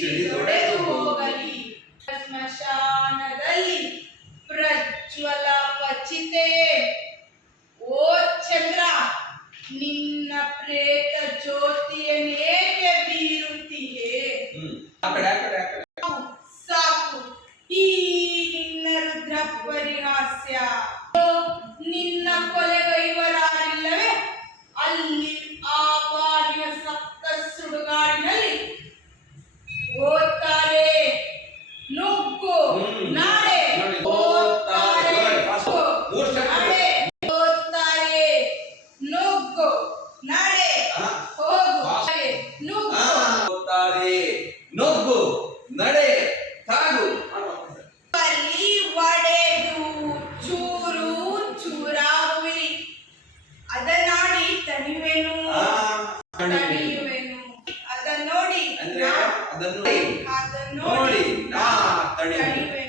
ಸಿಡಿದೊಡೆದು ಹೋಗಲಿ. ಸ್ಮಶಾನದಲ್ಲಿ ಪ್ರಜ್ವಲ ಪಚಿತೆಯೇ, ಓ ಚಂದ್ರ, ನಿನ್ನ ಪ್ರೇತ ಜ್ಯೋತಿಯನ್ನೇಕೆ ಬೀರುತ್ತೀಯೇ? ಸಾಕು ಈ ನಿನ್ನ ರುದ್ರ ಪರಿಹಾಸ್ಯ. ನಿನ್ನ ಕೊಲೆಗೈವರಾರಿಲ್ಲವೇ? ಅಲ್ಲಿ ಆ ಬಾರಿಯ ಸಪ್ತ ಸುಡುಗಾಡಿನಲ್ಲಿ ಓದ್ತಾರೆ ನುಗ್ಗು ನಾಳೆ, ಓದ್ತಾರೆ ನಾಳೆ, ಓದ್ತಾರೆ ನುಗ್ಗು ನಾಳೆ, ಹೋಗು ನುಗ್ಗು, ಓದ್ತಾರೆ ನುಗ್ಗು ನಡೆ ತಾಗು. ಅಲ್ಲಿ ಒಡೆದು ಚೂರು ಚೂರಾಗುವಿರಿ. ಅದನ್ನಾಡಿ ತಣಿವೆನು ತಣಿಯುವೆನು. ಅದನ್ನೋಡಿ ಅಂದ್ರೆ ಅದನ್ನು ನೋಡಿ ನಾ ತಣಿಯುವೆನು.